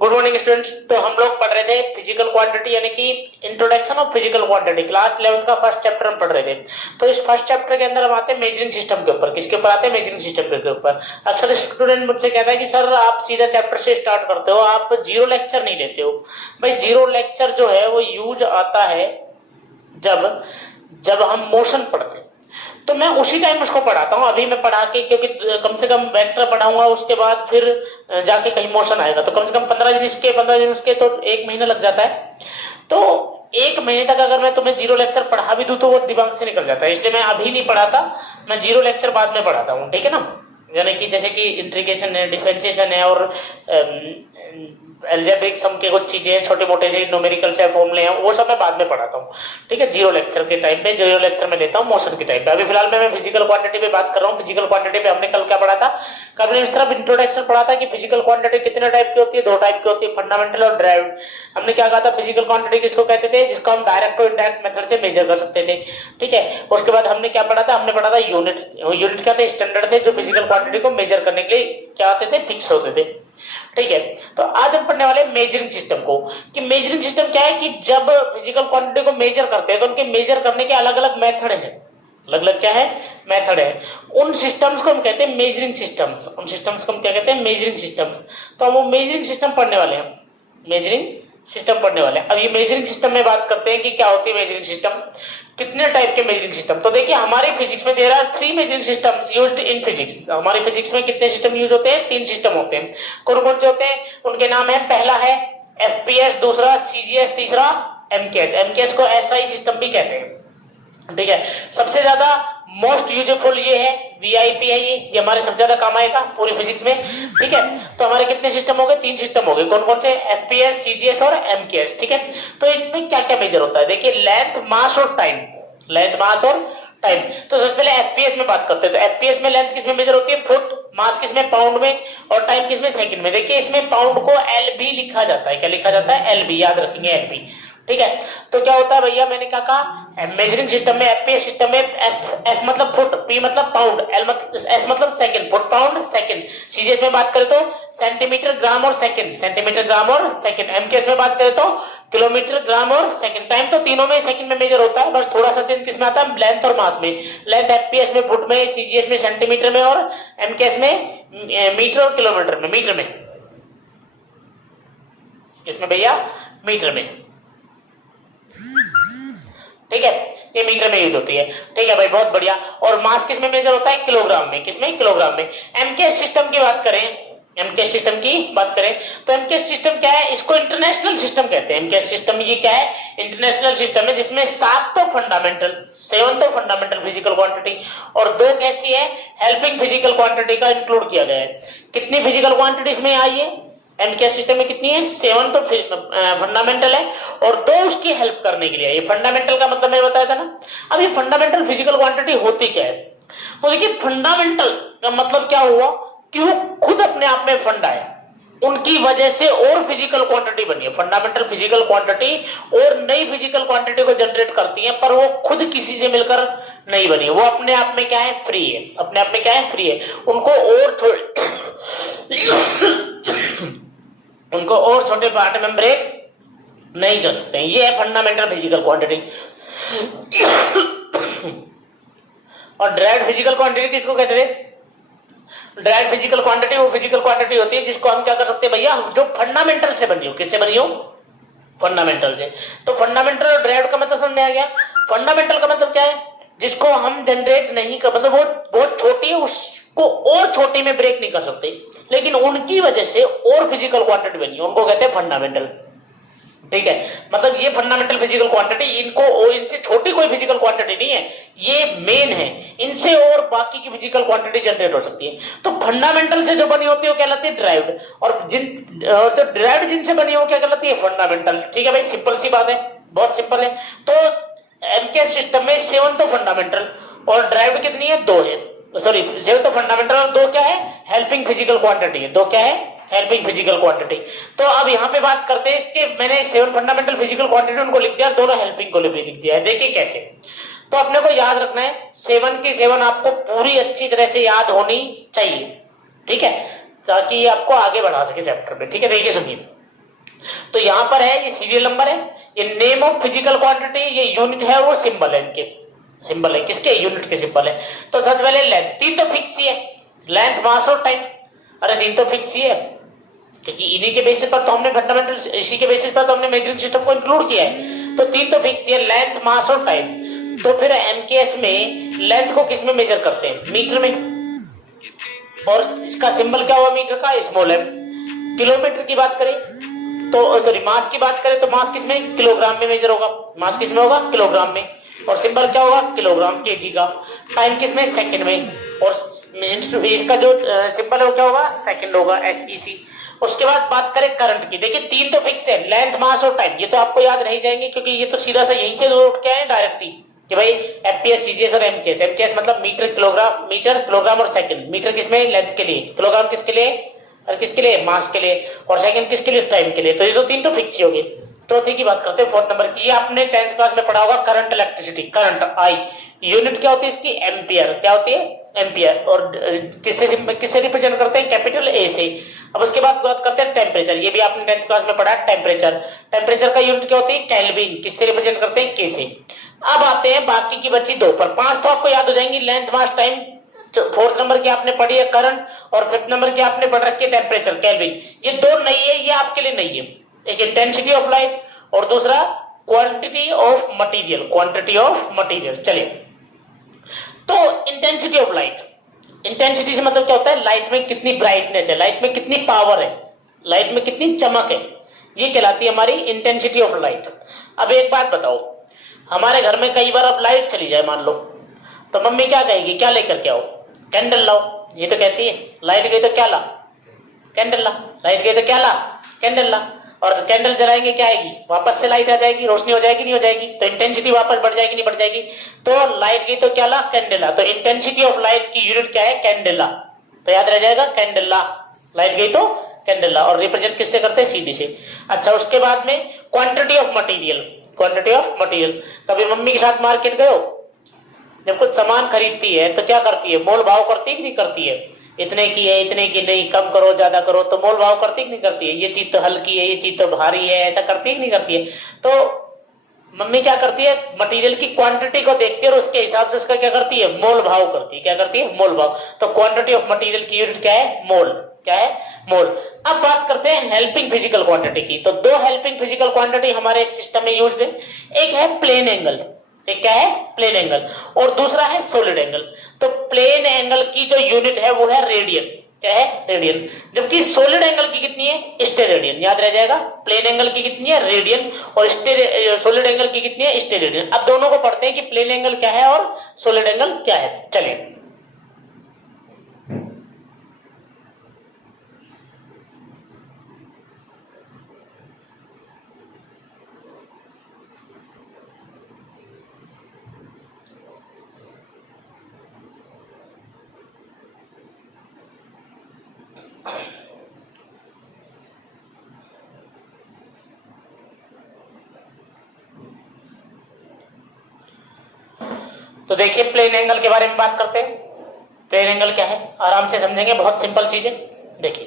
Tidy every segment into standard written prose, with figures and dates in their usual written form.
Good morning students. तो हम लोग पढ़ रहे थे फिजिकल क्वांटिटी यानी कि introduction of physical quantity, class 11th का फर्स्ट चैप्टर हम पढ़ रहे थे। तो इस फर्स्ट चैप्टर के अंदर हम आते हैं मेजरिंग सिस्टम के ऊपर। किसके ऊपर आते हैं? मेजरिंग सिस्टम के ऊपर। अक्सर स्टूडेंट मुझसे कहता है कि सर आप सीधा चैप्टर से स्टार्ट करते हो, आप जीरो लेक्चर नहीं लेते हो। भाई जीरो लेक्चर जो है वो यूज आता है जब हम मोशन पढ़ते हैं, तो मैं उसी टाइम उसको पढ़ाता हूँ। अभी मैं पढ़ा के, क्योंकि कम से कम वेक्टर पढ़ाऊंगा, उसके बाद फिर जाके कहीं मोशन आएगा, तो कम से कम 15 दिन इसके तो 1 महीना लग जाता है। तो 1 महीने तक अगर मैं तुम्हें जीरो लेक्चर पढ़ा भी दूं तो वो दिमाग से निकल जाता है, इसलिए मैं अभी नहीं पढ़ाता, मैं जीरो लेक्चर बाद में पढ़ाता हूँ। ठीक है ना? यानी कि जैसे कि इंटीग्रेशन है, डिफरेंशिएशन है और अलजेब्रिक सम के कुछ चीजें हैं, छोटे मोटे से न्यूमेरिकल से फॉर्मूले हैं, वो सब मैं बाद में पढ़ाता हूँ। ठीक है? जीरो लेक्चर के टाइम पे, जीरो लेक्चर में लेता हूँ मोशन के टाइम पे। अभी फिलहाल मैं फिजिकल क्वांटिटी पे बात कर रहा हूँ। फिजिकल क्वांटिटी पे हमने कल क्या पढ़ा था? कल हमने सिर्फ इंट्रोडक्शन पढ़ा था कि फिजिकल क्वांटिटी कितने टाइप की होती है। 2 टाइप की होती है, फंडामेंटल और ड्राइव्ड। हमने क्या कहा था? फिजिकल क्वांटिटी किसको कहते थे? जिसको हम डायरेक्ट और इनडायरेक्ट मेथड से मेजर कर सकते थे। ठीक है? उसके बाद हमने क्या पढ़ा था? हमने पढ़ा था यूनिट। यूनिट क्या थे? स्टैंडर्ड थे जो फिजिकल क्वांटिटी को मेजर करने के लिए क्या होते थे? फिक्स होते थे। ठीक है? तो आज हम पढ़ने वाले मेजरिंग सिस्टम को, कि मेजरिंग सिस्टम क्या है, कि जब फिजिकल क्वांटिटी को मेजर करते हैं तो उनके मेजर करने के अलग अलग मेथड हैं। अलग अलग क्या है? मेथड है। उन सिस्टम्स को हम कहते हैं मेजरिंग सिस्टम्स। उन सिस्टम्स को हम क्या कहते हैं? Measuring systems. तो हम वो मेजरिंग सिस्टम पढ़ने वाले हैं, मेजरिंग सिस्टम पढ़ने वाले हैं। अब ये मेजरिंग सिस्टम में बात करते हैं कि क्या होती है मेजरिंग सिस्टम, कितने टाइप के मेजरिंग सिस्टम। तो देखिए हमारी फिजिक्स में there are 3 measuring systems used in physics. हमारी फिजिक्स में कितने सिस्टम यूज होते हैं? 3 सिस्टम होते हैं। कौन कौन से होते हैं? उनके नाम है, पहला है एफपीएस, दूसरा सीजीएस, तीसरा एमकेएस। एमकेएस को एसआई सिस्टम भी कहते हैं। ठीक है? सबसे ज्यादा मोस्ट यूजफुल ये है, वीआईपी है, ये हमारे सबसे ज्यादा काम आएगा पूरी फिजिक्स में। ठीक है? तो हमारे कितने सिस्टम हो गए? 3 सिस्टम हो गए। कौन कौन से? एफपीएस, सीजीएस और एमकेएस। ठीक है? तो इनमें क्या क्या मेजर होता है? देखिए लेंथ, मास और टाइम। लेंथ, मास और टाइम। तो सबसे पहले एफपीएस में बात करते हैं। तो एफपीएस में लेंथ किसमें मेजर होती है? फुट। मास किसमें? पाउंड में। और टाइम किसमें? सेकंड में। देखिए इसमें पाउंड को एलबी लिखा जाता है। क्या लिखा जाता है? एलबी। याद रखेंगे, एलबी। ठीक है? तो क्या होता है भैया, मैंने क्या कहा? मेजरिंग सिस्टम में, एफपीएस सिस्टम में एफ मतलब फुट, पी मतलब पाउंड, एल मतलब एस मतलब second, foot pound second. CGS में बात करें तो सेंटीमीटर ग्राम और सेकंड, सेंटीमीटर ग्राम और सेकंड। एमकेएस में बात करें तो किलोमीटर ग्राम और सेकंड। टाइम तो तीनों में सेकंड में मेजर होता है, बस थोड़ा सा चेंज किसमें आता है? लेंथ और मास में। लेंथ एफपीएस में फुट में, सीजीएस में सेंटीमीटर में और एमकेएस में मीटर और किलोमीटर में, मीटर में। इसमें भैया मीटर में। ठीक है? ये मीटर में यूज होती है। ठीक है भाई, बहुत बढ़िया। और मास किसमें मेजर होता है? किलोग्राम में। किसमें? किलोग्राम में। एमकेएस सिस्टम की बात करें, एमकेएस सिस्टम की बात करें तो एमकेएस सिस्टम क्या है? इसको इंटरनेशनल सिस्टम कहते हैं। एमकेएस सिस्टम ये क्या है? इंटरनेशनल सिस्टम है, जिसमें 7 तो फंडामेंटल, 7 तो फंडामेंटल फिजिकल क्वांटिटी और 2 कैसी है? हेल्पिंग फिजिकल क्वांटिटी का इंक्लूड किया गया है। कितनी फिजिकल क्वांटिटी इसमें आई है? एमकेएस सिस्टम में कितनी है? 7 तो फंडामेंटल है और 2 उसकी हेल्प करने के लिए। ये फंडामेंटल का मतलब मैं बताया था ना। अब ये फंडामेंटल फिजिकल क्वांटिटी होती क्या है? तो देखिए फंडामेंटल का मतलब क्या हुआ कि वो खुद अपने आप में फंडा है, उनकी वजह से और फिजिकल क्वांटिटी बनी है। फंडामेंटल फिजिकल क्वांटिटी और नई फिजिकल क्वांटिटी को जनरेट करती है, पर वो खुद किसी से मिलकर नहीं बनी। वो अपने आप में क्या है? फ्री है। अपने आप में क्या है? फ्री है। उनको और छोटे पार्ट में ब्रेक नहीं कर सकते। ये है फंडामेंटल फिजिकल क्वांटिटी। और ड्राइव्ड फिजिकल क्वांटिटी किसको कहते थे? ड्राइव्ड फिजिकल क्वांटिटी वो फिजिकल क्वांटिटी होती है जिसको हम क्या कर सकते हैं भैया? जो फंडामेंटल से बनी हो। किससे बनी हो? फंडामेंटल से। तो फंडामेंटल और ड्राइव्ड का मतलब समझ में आ गया। फंडामेंटल का मतलब क्या है? जिसको हम जनरेट नहीं कर, मतलब वो बहुत छोटी है, उसको और छोटी में ब्रेक नहीं कर सकते, लेकिन उनकी वजह से और फिजिकल क्वांटिटी बनी, उनको कहते हैं फंडामेंटल। ठीक है? मतलब ये फंडामेंटल फिजिकल क्वांटिटी, इनसे छोटी कोई फिजिकल क्वांटिटी नहीं है, ये मेन है। इनसे और बाकी की फिजिकल क्वांटिटी जनरेट हो सकती है। तो फंडामेंटल से जो बनी होती है वो कहलाती है ड्राइव्ड, और जो ड्राइव्ड जिनसे बनी है वो क्या कहलाती है? फंडामेंटल। ठीक है भाई, सिंपल सी बात है, बहुत सिंपल है। तो एमकेएस सिस्टम में 7 तो फंडामेंटल और ड्राइव्ड कितनी है? 2 है। सॉरी, 7 तो फंडामेंटल और 2 क्या है? हेल्पिंग फिजिकल क्वांटिटी है। 2 क्या है? Helping physical quantity. तो अब यहाँ पे बात करते हैं इसके, मैंने 7 फंडामेंटल फिजिकल क्वांटिटी उनको लिख दिया, दोनों हेल्पिंग को भी लिख दिया है। देखिए कैसे। तो अपने को याद रखना है 7 की 7 आपको पूरी अच्छी तरह से याद होनी चाहिए। ठीक है? ताकि आपको आगे बढ़ा सके चैप्टर में। ठीक है? देखिए सुनिए, तो यहां पर है ये सीरियल नंबर है, ये नेम ऑफ फिजिकल क्वांटिटी, ये यूनिट है, वो सिंबल है, इनके सिंबल है, किसके, यूनिट के सिंबल है। तो सबसे पहले लेंथ, तीन तो फिक्स ही है, लेंथ, मास और टाइम। अरे तीन तो फिक्स ही है, क्योंकि इन्हीं के बेसिस पर तो हमने फंडामेंटल, इसी के बेसिस पर तो हमने मेजरिंग सिस्टम को इंक्लूड किया है। तो तीन तो फिक्स है, लेंथ, मास और टाइम। तो फिर एमकेएस में लेंथ को किस में मेजर करते हैं, मीटर में, और इसका सिंबल क्या हुआ मीटर का, स्मॉल एम। किलोमीटर की बात करें तो, सॉरी मास की बात करें तो मास किस में, किलोग्राम में मेजर होगा, मास किस में होगा, किलोग्राम में, और सिंबल क्या होगा, किलोग्राम, केजी का। टाइम किस में, सेकंड में, और इसका जो सिंबल है वो क्या होगा, सेकंड होगा, एसईसी। उसके बाद बात करें करंट की, देखिए तीन तो फिक्स है, लेंथ, मास और टाइम, ये तो आपको याद रह जाएंगे, क्योंकि ये तो सीधा सा यहीं से उठ के आए डायरेक्ट ही कि भाई एफपीएस, सीजीएस और एमकेएस। एमकेएस मतलब मीटर, किलोग्राम, मीटर, किलोग्राम और सेकंड। मीटर किसमें, लेंथ के लिए, किलोग्राम किसके लिए, और किसके लिए, मास के लिए, और सेकंड किसके लिए, टाइम के लिए। तो ये तो तीन तो फिक्स ही हो गए। चौथी की बात करते हैं, फोर्थ नंबर की, ये आपने 10th क्लास में पढ़ा होगा, current electricity, current I, unit क्या होती है इसकी, एम्पियर, क्या होती है, एम्पियर, और किससे रिप्रेजेंट करते हैं, कैपिटल ए से। अब उसके बाद बात करते हैं टेम्परेचर, ये भी आपने 10th क्लास में पढ़ा, टेम्परेचर, टेम्परेचर का यूनिट क्या होती है, केल्विन, किससे रिप्रेजेंट करते हैं, के से। अब आते हैं बाकी की बची दो पर, पांच तो आपको याद हो जाएंगी, लेंथ, मास, टाइम। फोर्थ नंबर की आपने पढ़ी है करंट, और फिफ्थ नंबर की आपने पढ़ रखी है टेम्परेचर, केल्विन। ये दो नहीं है, ये आपके लिए नहीं है, एक इंटेंसिटी ऑफ लाइट और दूसरा quantity of material, quantity of material. चलिए, तो इंटेंसिटी ऑफ लाइट, इंटेंसिटी से मतलब क्या होता है, लाइट में कितनी ब्राइटनेस है, लाइट में कितनी पावर है, लाइट में कितनी चमक है, ये कहलाती है हमारी इंटेंसिटी ऑफ लाइट। अब एक बात बताओ, हमारे घर में कई बार अब लाइट चली जाए मान लो, तो मम्मी क्या कहेगी, क्या लेकर के आओ, कैंडल लाओ, ये तो कहती है। लाइट गई तो क्या ला, कैंडल ला, लाइट गई तो क्या ला, कैंडल ला, और कैंडल जलाएंगे क्या आएगी, वापस से लाइट आ जाएगी, रोशनी हो जाएगी, नहीं हो जाएगी, तो इंटेंसिटी वापस बढ़ जाएगी, नहीं बढ़ जाएगी। तो लाइट गई तो क्या ला, कैंडेला, तो इंटेंसिटी ऑफ लाइट की यूनिट क्या है, कैंडेला, तो याद रह जाएगा, कैंडेला, लाइट गई तो कैंडेला, और रिप्रेजेंट किससे करते हैं, सीडी से। अच्छा, उसके बाद में quantity of material, quantity of material, कभी मम्मी के साथ मार्केट गए हो, जब कुछ सामान खरीदती है तो क्या करती है, मोल भाव करती है कि नहीं करती है, इतने की है, इतने की नहीं, कम करो, ज्यादा करो, तो मोल भाव करती है कि नहीं करती है, ये चीज तो हल्की है, ये चीज तो भारी है, ऐसा करती है कि नहीं करती है। तो मम्मी क्या करती है, मटेरियल की क्वांटिटी को देखती है और उसके हिसाब से उसका क्या करती है, मोल भाव करती है, क्या करती है, मोल भाव। तो क्वांटिटी ऑफ मटेरियल की यूनिट क्या है, मोल, क्या है, मोल। अब बात करते हैं हेल्पिंग फिजिकल क्वांटिटी की, तो दो हेल्पिंग फिजिकल क्वांटिटी हमारे सिस्टम में यूज है, एक है प्लेन एंगल, एक क्या है, प्लेन एंगल, और दूसरा है सॉलिड एंगल। तो प्लेन एंगल की जो यूनिट है वो है रेडियन, क्या है, रेडियन, जबकि सॉलिड एंगल की कितनी है, स्टेरेडियन, याद रह जाएगा। प्लेन एंगल की कितनी है, रेडियन, और सॉलिड एंगल की कितनी है, स्टेरेडियन। अब दोनों को पढ़ते हैं कि प्लेन एंगल क्या है और सॉलिड एंगल क्या है। चलिए, तो देखिए प्लेन एंगल के बारे में बात करते हैं। प्लेन एंगल क्या है, आराम से समझेंगे, बहुत सिंपल चीज है। देखिए,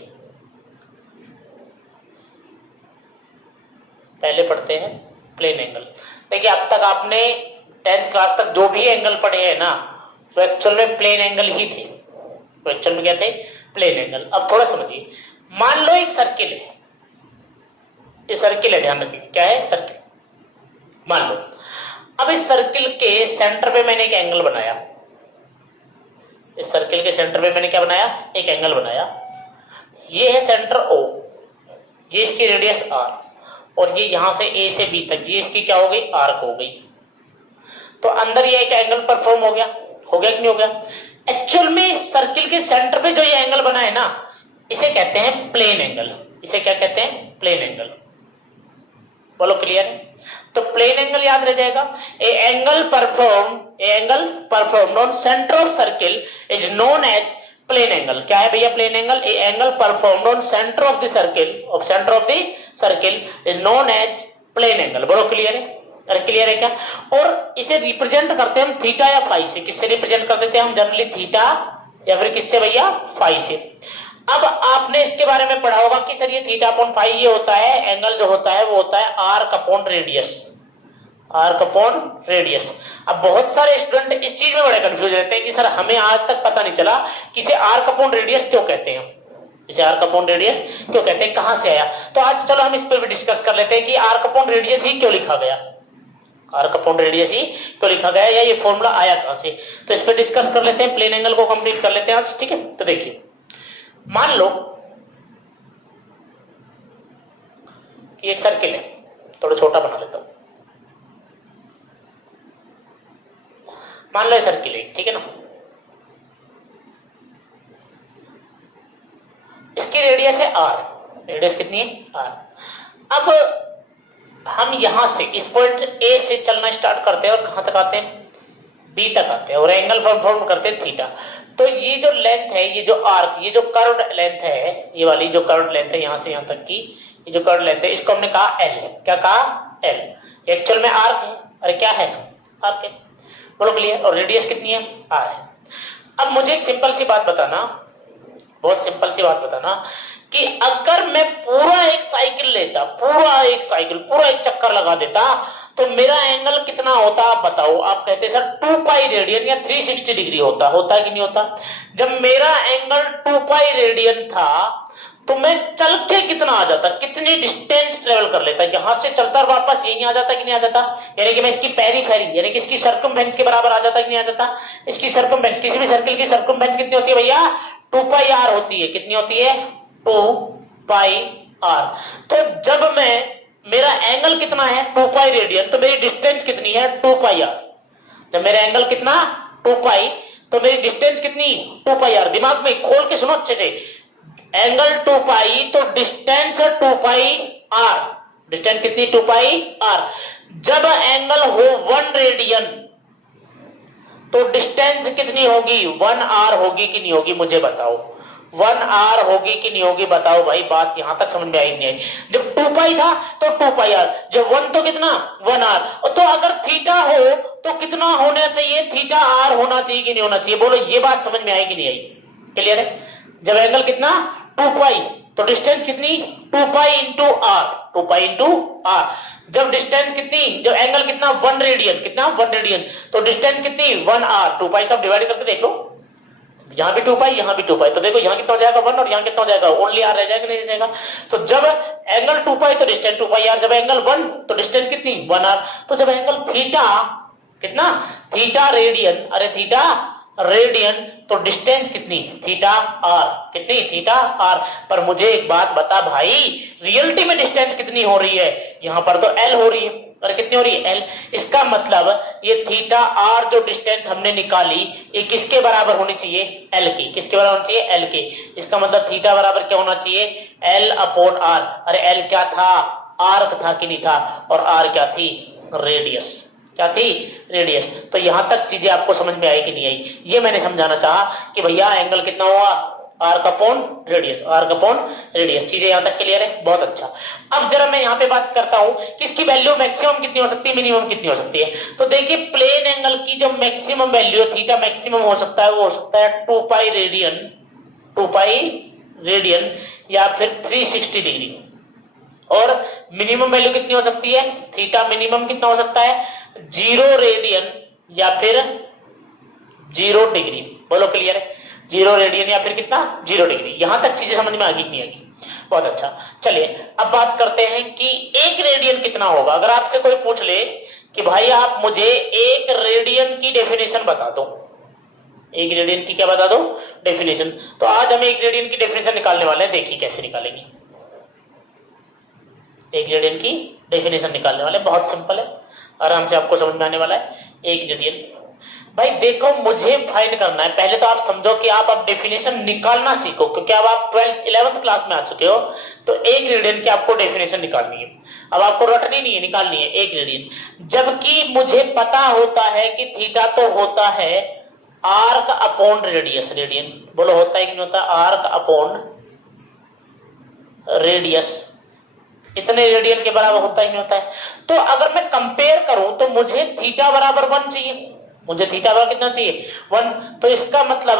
पहले पढ़ते हैं प्लेन एंगल। देखिए, अब तक आपने 10th क्लास तक जो भी एंगल पढ़े हैं ना, वो एक्चुअल में प्लेन एंगल ही थे, वो एक्चुअल में क्या थे, प्लेन एंगल। अब थोड़ा समझिए, मान लो एक सर्किल है, ये सर्किल है, ध्यान रखिए, क्या है, सर्किल, मान लो। अब इस सर्किल के सेंटर पे मैंने एक एंगल बनाया, इस सर्किल के सेंटर पे मैंने क्या बनाया, एक एंगल बनाया। ये है सेंटर O, ये इसकी रेडियस R, और ये यहां से A से B तक, ये इसकी क्या हो गई, आर्क हो गई। तो अंदर ये एक एंगल परफॉर्म हो गया कि नहीं हो गया। एक्चुअल में सर्किल के सेंटर पे जो ये एंगल बना है ना, इसे कहते हैं प्लेन एंगल। इसे क्या कहते हैं, प्लेन एंगल। बोलो क्लियर है। तो प्लेन एंगल याद रह जाएगा, a angle perform on centre of circle is known as plane angle. क्या है भैया plane angle, a angle perform on centre of the circle is known as plane angle. बोलो क्लियर है, अरे क्लियर है क्या। और इसे रिप्रेजेंट करते हैं हम थीटा या फाई से। किससे रिप्रेजेंट कर देते हैं हम जनरली, थीटा या फिर किससे भैया, फाई से। अब आपने इसके बारे में पढ़ा होगा कि सर ये थीटा अपॉन फाई ये होता है, एंगल जो होता है वो होता है arc upon radius, arc upon radius. अब बहुत सारे स्टूडेंट इस चीज में बड़े कंफ्यूज रहते हैं कि सर हमें आज तक पता नहीं चला कि इसे आर्क अपॉन रेडियस क्यों कहते हैं, इसे आर्क अपॉन रेडियस क्यों कहते हैं, कहां से आया। तो आज चलो हम इस पर भी डिस्कस कर लेते हैं कि आर्क अपॉन रेडियस ही क्यों लिखा गया, आर्क अपॉन रेडियस ही क्यों लिखा गया, या ये फॉर्मूला आया कहां से। तो इस पर डिस्कस कर लेते हैं, प्लेन एंगल को कंप्लीट कर लेते हैं आज, ठीक है। तो देखिए मान लो कि एक सर्किल है, थोड़ा छोटा बना लेता हूं, मान लो ये सर्किल है, ठीक है ना। इसकी रेडियस है आर, रेडियस कितनी है आर। अब हम यहां से इस पॉइंट ए से चलना स्टार्ट करते हैं और कहां तक आते हैं, बी तक आते हैं और एंगल फॉर्म करते हैं थीटा। तो ये जो लेंथ है, ये जो आर्क, ये जो कर्व्ड लेंथ है, ये वाली जो कर्व्ड लेंथ है यहां से यहां तक की, ये जो कर्व्ड लेंथ है इसको हमने कहा एल। क्या कहा, एल। एक्चुअल में आर्क है, अरे क्या है, आर्क है, बोलो क्लियर। और रेडियस कितनी है, आर है। अब मुझे एक सिंपल सी बात बताना, बहुत सिंपल सी बात बताना कि अगर मैं पूरा एक साइकिल लेता, पूरा एक साइकिल, पूरा एक चक्कर लगा देता तो मेरा एंगल कितना होता आप बताओ। आप कहते सर 2 पाई रेडियन या 360 डिग्री होता, होता है कि नहीं होता। जब मेरा एंगल 2 पाई रेडियन था तो मैं चल के कितना आ जाता, कितनी डिस्टेंस ट्रेवल कर लेता, यहां से चलता और वापस यहीं आ जाता कि नहीं आ जाता। यानी कि मैं इसकी पेरिफेरी यानी कि इसकी सर्कमफेरेंस के बराबर आ जाता कि नहीं आ जाता। इसकी सर्कमफेरेंस, किसी भी सर्किल की सर्कमफेरेंस कितनी होती है भैया, 2 पाई आर होती है। कितनी होती है, 2 पाई आर। तो जब मैं, मेरा एंगल कितना है 2 पाई रेडियन, तो मेरी डिस्टेंस कितनी है 2 पाई आर। जब मेरा एंगल कितना 2 पाई, तो मेरी डिस्टेंस कितनी 2 पाई आर। दिमाग में खोल के सुनो अच्छे से, एंगल 2 पाई तो डिस्टेंस 2 पाई आर। डिस्टेंस कितनी 2 पाई आर। जब एंगल हो 1 रेडियन तो डिस्टेंस कितनी होगी, 1 आर होगी कि नहीं होगी, मुझे बताओ। 1 आर होगी कि नहीं होगी, बताओ भाई। बात यहां तक समझ में आई नहीं आई। जब 2 पाई था तो 2 पाई आर, जब 1 तो कितना 1 आर। तो अगर थीटा हो तो कितना होना चाहिए, थीटा आर होना चाहिए कि नहीं होना चाहिए, बोलो। ये बात समझ में आई कि नहीं आई, क्लियर है। जब एंगल कितना 2 पाई तो डिस्टेंस कितनी 2 pi into r, 2 pi into r. जब डिस्टेंस कितनी, जब एंगल कितना 1 रेडियन, कितना 1 रेडियन, तो डिस्टेंस कितनी 1 आर। 2 पाई सब डिवाइड करके देख लो, यहां भी 2 पाई यहां भी 2 पाई, तो देखो यहां कितना हो जाएगा 1 और यहां कितना हो जाएगा, ओनली आर रह जाएगा, नहीं रह जाएगा। तो जब एंगल 2 पाई तो डिस्टेंस 2 पाई आर, जब एंगल 1 तो डिस्टेंस कितनी 1 आर। तो जब एंगल थीटा कितना, थीटा रेडियन, अरे थीटा रेडियन, तो डिस्टेंस कितनी थीटा आर, कितनी थीटा आर। पर मुझे एक बात बता भाई, रियलिटी में डिस्टेंस कितनी हो रही है, यहां पर तो एल हो रही है, और कितनी हो रही है एल। इसका मतलब ये थीटा आर जो डिस्टेंस हमने निकाली ये किसके बराबर होनी चाहिए, एल की। किसके बराबर होनी चाहिए, एल के। इसका मतलब थीटा बराबर क्या होना चाहिए, एल अपॉन आर। अरे एल क्या था, आर्क था कि नहीं था, और आर क्या थी, रेडियस। क्या थी, रेडियस। तो यहां तक चीजें आपको समझ में आई कि नहीं आई, ये मैंने समझाना चाहा कि भैया एंगल कितना हुआ, arc upon radius, arc upon radius. चीजें यहां तक क्लियर है, बहुत अच्छा। अब जरा मैं यहां पे बात करता हूं कि इसकी वैल्यू मैक्सिमम कितनी हो सकती है, मिनिमम कितनी हो सकती है। तो देखिए प्लेन एंगल की जो मैक्सिमम वैल्यू है, थीटा मैक्सिमम हो सकता है, वो हो सकता है 2 पाई रेडियन, 2 पाई रेडियन या फिर 360 डिग्री। और मिनिमम वैल्यू कितनी हो सकती है, थीटा मिनिमम कितना हो सकता है 0 रेडियन या फिर 0 डिग्री। बोलो क्लियर है, 0 रेडियन या फिर कितना 0 डिग्री। यहां तक चीजें समझ में आ गई नहीं आएगी, बहुत अच्छा। चलिए अब बात करते हैं कि 1 रेडियन कितना होगा। अगर आपसे कोई पूछ ले कि भाई आप मुझे 1 रेडियन की डेफिनेशन बता दो, 1 रेडियन की क्या बता दो, डेफिनेशन। तो आज हम 1 रेडियन की डेफिनेशन निकालने वाले हैं, देखिए कैसे निकालेंगे। 1 रेडियन की डेफिनेशन निकालने वाले, बहुत सिंपल है, आराम से आपको समझ में आने वाला है। 1 रेडियन भाई देखो मुझे फाइंड करना है, पहले तो आप समझो कि आप अब डेफिनेशन निकालना सीखो, क्योंकि अब आप 12th 11th क्लास में आ चुके हो। तो 1 रेडियन की आपको डेफिनेशन निकालनी है, अब आपको रटनी नहीं है, निकालनी है 1 रेडियन। जबकि मुझे पता होता है कि थीटा तो होता है आर्क अपॉन रेडियस, रेडियन। बोलो होता है कि नहीं होता, आर्क अपॉन रेडियस, इतने रेडियन के बराबर होता ही नहीं होता है। तो अगर मैं कंपेयर करूं तो मुझे थीटा बराबर 1 चाहिए, मुझे थीटा बराबर कितना चाहिए 1। तो इसका मतलब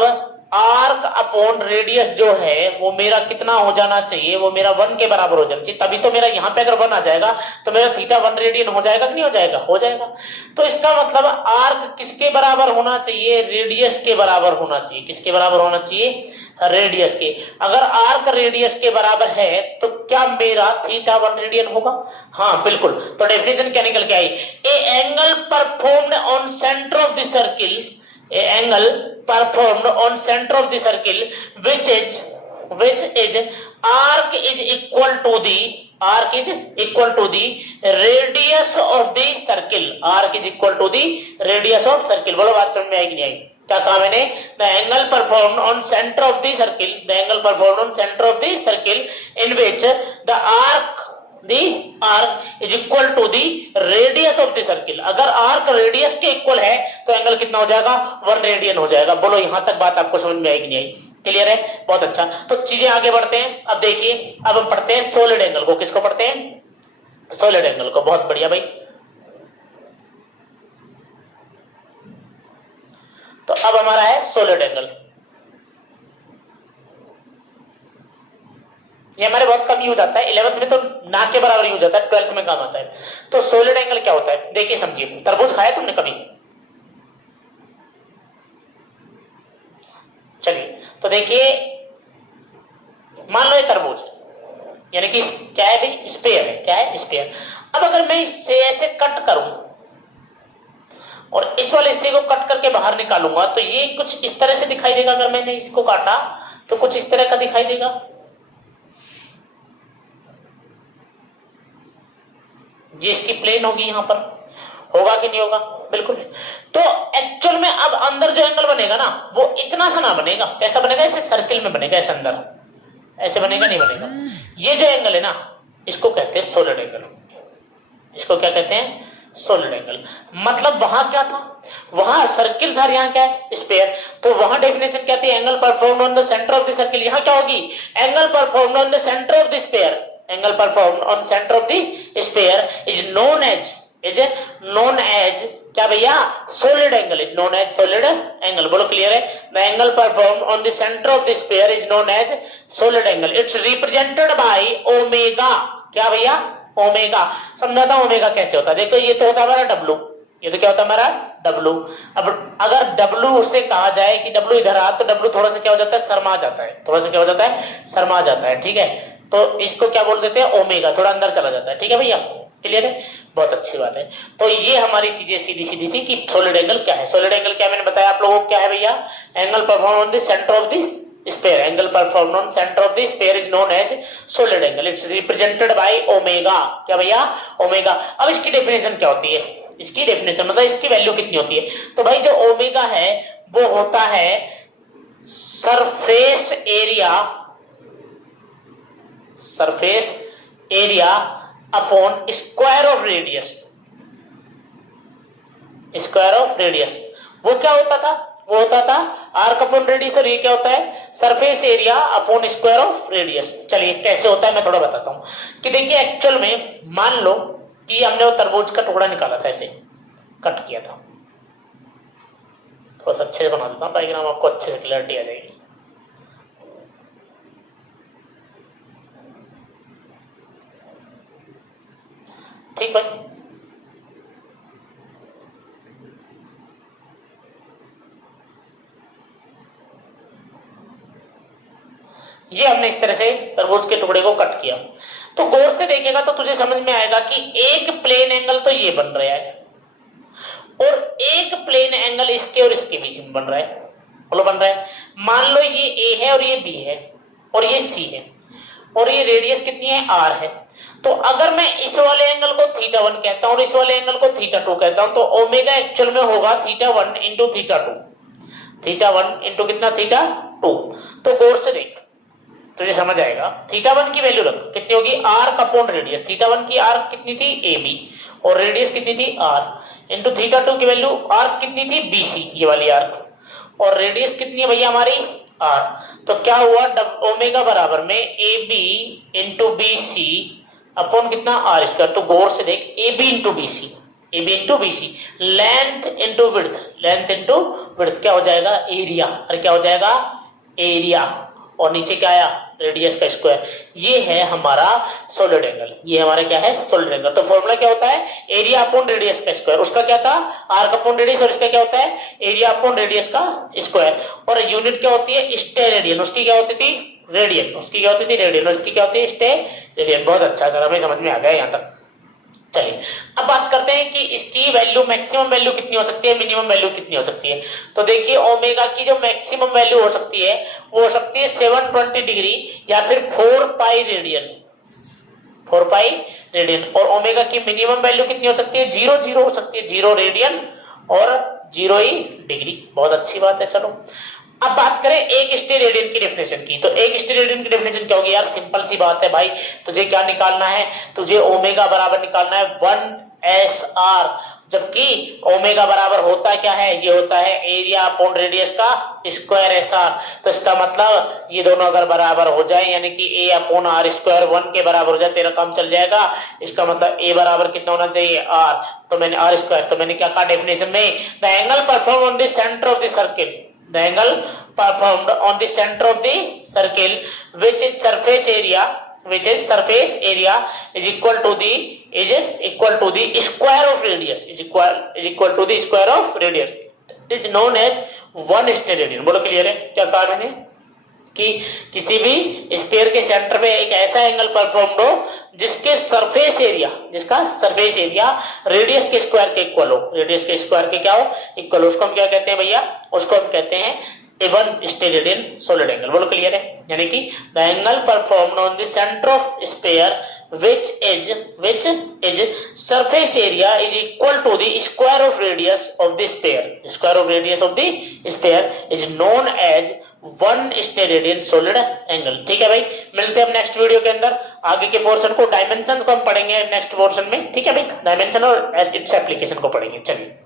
आर्क अपॉन रेडियस जो है वो मेरा कितना हो जाना चाहिए, वो मेरा 1 के बराबर हो जाना चाहिए, तभी तो मेरा यहाँ पे अगर 1 आ जाएगा तो मेरा थीटा 1 रेडियन हो जाएगा कि नहीं हो जाएगा, हो जाएगा। तो इसका मतलब आर्क किसके बराबर होना चाहिए, रेडियस के बराबर होना चाहिए। किसके बराबर होना चाहिए, रेडियस के। अगर आर्क रेडियस के बराबर है तो क्या मेरा थीटा 1 रेडियन होगा, हाँ बिल्कुल। तो डेफिनेशन क्या निकल के आई, a angle performed on centre of the circle, a angle performed on center of the circle which is arc is equal to the radius of the circle, arc is equal to the radius of circle। बोलो बात समझ में आई कि नहीं आई, क्या कहा मैंने, the angle performed on center of the circle, the angle performed on center of the circle in which the arc is equal to the radius of the circle। अगर आर्क रेडियस के इक्वल है तो angle कितना हो जाएगा, 1 radian हो जाएगा। बोलो यहां तक बात आपको समझ में आई कि नहीं आई, क्लियर है, बहुत अच्छा। तो चीजें आगे बढ़ते हैं। अब देखिए, अब हम पढ़ते हैं सॉलिड एंगल को। किसको पढ़ते हैं, सॉलिड एंगल को। बहुत बढ़िया भाई। तो अब हमारा है सॉलिड एंगल। ये हमारे बहुत कम यूज आता है, 11th में तो ना के बराबर यूज आता है, 12th में कम आता है। तो सॉलिड एंगल क्या होता है, देखिए समझिए। तरबूज खाया तुमने कभी, चलिए तो देखिए, मान लो ये तरबूज, यानी कि क्या है भाई, स्पेयर है। क्या है, स्पेयर। अब अगर मैं इससे ऐसे कट करूं और इस वाले हिस्से को कट करके बाहर निकालूंगा तो ये कुछ इस तरह से दिखाई देगा। अगर मैंने इसको काटा तो कुछ इस तरह का दिखाई देगा, ये इसकी प्लेन होगी, यहां पर होगा कि नहीं होगा, बिल्कुल। तो एक्चुअल में अब अंदर जो एंगल बनेगा ना वो इतना सा ना बनेगा। कैसा बनेगा, ऐसे सर्किल में बनेगा, ऐसे अंदर ऐसे बनेगा, नहीं बनेगा। ये जो एंगल है ना इसको कहते हैं सॉलिड एंगल। इसको क्या कहते हैं, सॉलिड एंगल। मतलब वहां क्या था, वहां सर्किल था, यहाँ क्या है, स्फीयर। तो वहां डेफिनेशन क्या थी, angle performed on the centre of the circle. यहां क्या होगी, angle performed on the centre of the sphere. Angle performed on centre of the sphere is known as क्या भैया, solid angle. Is known as solid angle. बोलो clear है। The angle performed on the centre of the sphere is known as solid angle. It's represented by omega. क्या भैया, omega. समझा था omega कैसे होता है। देखो ये तो होता है हमारा डब्लू, ये तो क्या होता है हमारा डब्लू। अब अगर डब्लू से कहा जाए कि डब्लू इधर आ, तो डब्लू थोड़ा सा क्या हो जाता है, शर्मा जाता है। थोड़ा सा क्या हो जाता है, शर्मा जाता है। ठीक है, तो इसको क्या बोल देते हैं, ओमेगा। थोड़ा अंदर चला जाता है। ठीक है भैया, क्लियर है, बहुत अच्छी बात है। तो ये हमारी चीजें सीधी सीधी सी कि सॉलिड एंगल क्या है। सॉलिड एंगल क्या मैंने बताया आप लोगों को, क्या है भैया, angle perform on the centre of this sphere। Angle performed on centre of the sphere is known as solid angle. It's represented by omega. क्या भैया, ओमेगा। अब इसकी डेफिनेशन क्या होती है, इसकी डेफिनेशन मतलब इसकी वैल्यू कितनी होती है। तो भाई जो ओमेगा है वो होता है surface area upon square of radius. Square of radius वो क्या होता था, वो होता था आर्क अपॉन रेडियस। और ये क्या होता है, surface area upon square of radius. चलिए कैसे होता है मैं थोड़ा बताता हूं कि देखिए, एक्चुअल में मान लो कि हमने वो तरबूज का टुकड़ा निकाला था, ऐसे कट किया था। थोड़ा सा अच्छे से बना देता हूं डायग्राम, आपको अच्छे से क्लैरिटी आ जाएगी। ठीक भाई, ये हमने इस तरह से तरबूज के टुकड़े को कट किया। तो गौर से देखेगा तो तुझे समझ में आएगा कि एक प्लेन एंगल तो ये बन रहा है और एक प्लेन एंगल इसके और इसके बीच में बन रहा है। बोलो बन रहा है। मान लो ये ए है और ये बी है और ये सी है और ये रेडियस कितनी है, आर है। तो अगर मैं इस वाले एंगल को थीटा 1 कहता हूं और इस वाले एंगल को थीटा 2 कहता हूं, तो ओमेगा एक्चुअल में होगा theta 1 into theta 2। Theta 1 into कितना, थीटा 2। तो गौर से देख तुझे समझ आएगा। थीटा 1 की वैल्यू रख, कितनी होगी, आर्क अपॉन रेडियस। थीटा 1 की आर्क कितनी थी, ए बी, और रेडियस कितनी थी, आर। इंटू थीटा 2 की वैल्यू आर्क कितनी थी, बी सी, ये वाली आर्क, और रेडियस कितनी है भैया हमारी, आर। तो क्या हुआ, ओमेगा बराबर में a b into b c upon कितना, आर स्क्वायर। तो गौर से देख, a b into b c, a b into b c, length into width, length into width क्या हो जाएगा, एरिया। और क्या हो जाएगा, एरिया और नीचे क्या आया, रेडियस का स्क्वायर। ये है हमारा सॉलिड एंगल, ये हमारा क्या है, सॉलिड एंगल। तो फॉर्मूला क्या होता है, एरिया अपॉन रेडियस का स्क्वायर। उसका क्या था, आर्क अपॉन रेडियस, और इसका क्या होता है, एरिया अपॉन रेडियस का स्क्वायर। और यूनिट क्या होती है, स्टेरेडियन। उसकी क्या होती थी, रेडियन। उसकी क्या होती थी, रेडियन। और इसकी क्या होती है, स्टेरेडियन। बहुत अच्छा, जरा हमें समझ में आ गया यहाँ तक। चलिए अब बात करते हैं कि इसकी वैल्यू, मैक्सिमम वैल्यू कितनी हो सकती है, मिनिमम वैल्यू कितनी हो सकती है। तो देखिए ओमेगा की जो मैक्सिमम वैल्यू हो सकती है वो हो सकती है 720 डिग्री या फिर 4 पाई रेडियन, 4 पाई रेडियन। और ओमेगा की मिनिमम वैल्यू कितनी हो सकती है, 0 हो सकती है, 0 रेडियन और 0 ही डिग्री। बहुत अच्छी बात है। चलो अब बात करें एक स्टेरेडियन की डेफिनेशन की। तो एक स्टेरेडियन की डेफिनेशन क्या होगी यार, सिंपल सी बात है भाई। तुझे क्या निकालना है, तुझे ओमेगा बराबर निकालना है 1SR, जबकि ओमेगा बराबर होता क्या है, ये होता है एरिया अपॉन रेडियस का स्क्वायर SR। तो इसका मतलब ये दोनों अगर बराबर हो जाए, यानी कि A अपॉन R स्क्वायर 1 के बराबर हो जाए, तेरा काम चल जाएगा। इसका मतलब A बराबर कितना होना चाहिए, R। तो मैंने R स्क्वायर, तो मैंने क्या कहा डेफिनेशन में, the angle perform on the centre of the circle, the angle performed on the center of the circle which is surface area is equal to the square of radius, is equal to the square of radius, is known as one steradian. बोलो clear है, क्या कहा मैंने कि किसी भी sphere के centre में एक ऐसा एंगल परफॉर्म्ड हो जिसके सरफेस एरिया, जिसका सरफेस एरिया रेडियस के स्क्वायर के इक्वल हो, रेडियस के स्क्वायर के क्या हो, इक्वल हो। उसको हम क्या कहते हैं भैया, उसको हम कहते हैं वन स्टेरेडियन सॉलिड एंगल। बोलो क्लियर है, यानी कि the angle performed on the centre of sphere which is surface area is equal to the square of radius of the sphere, square of radius of the sphere is known as one steradian solid angle. ठीक है भाई, मिलते हैं हम next video के अंदर। आगे के पोर्शन को, डायमेंशन को हम पढ़ेंगे नेक्स्ट पोर्शन में। ठीक है भाई, डायमेंशन और इट्स एप्लीकेशन को पढ़ेंगे। चलिए।